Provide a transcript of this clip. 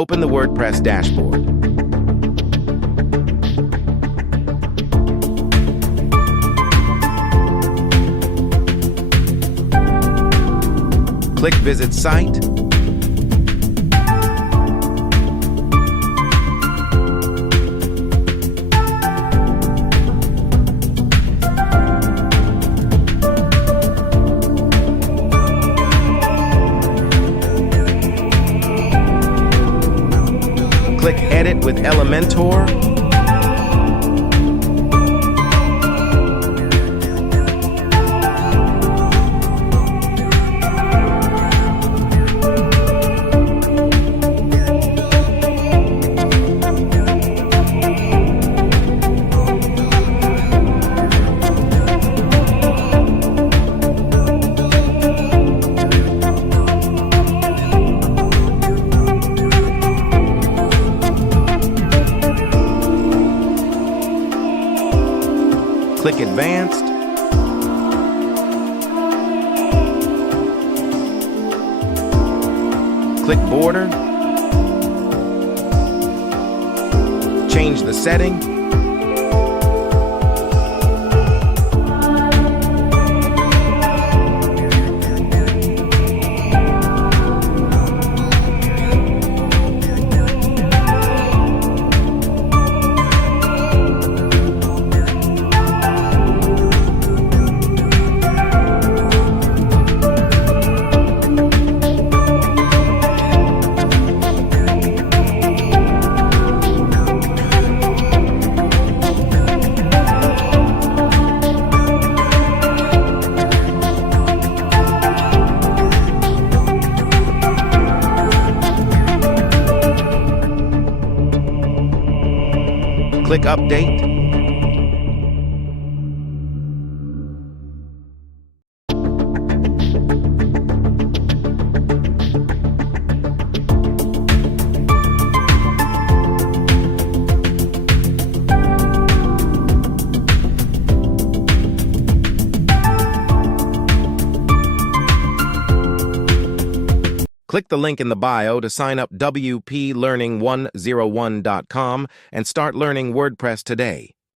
Open the WordPress dashboard. Click Visit Site. Click Edit with Elementor. Click Advanced. Click Border. Change the setting. Click Update. Click the link in the bio to sign up wplearning101.com and start learning WordPress today.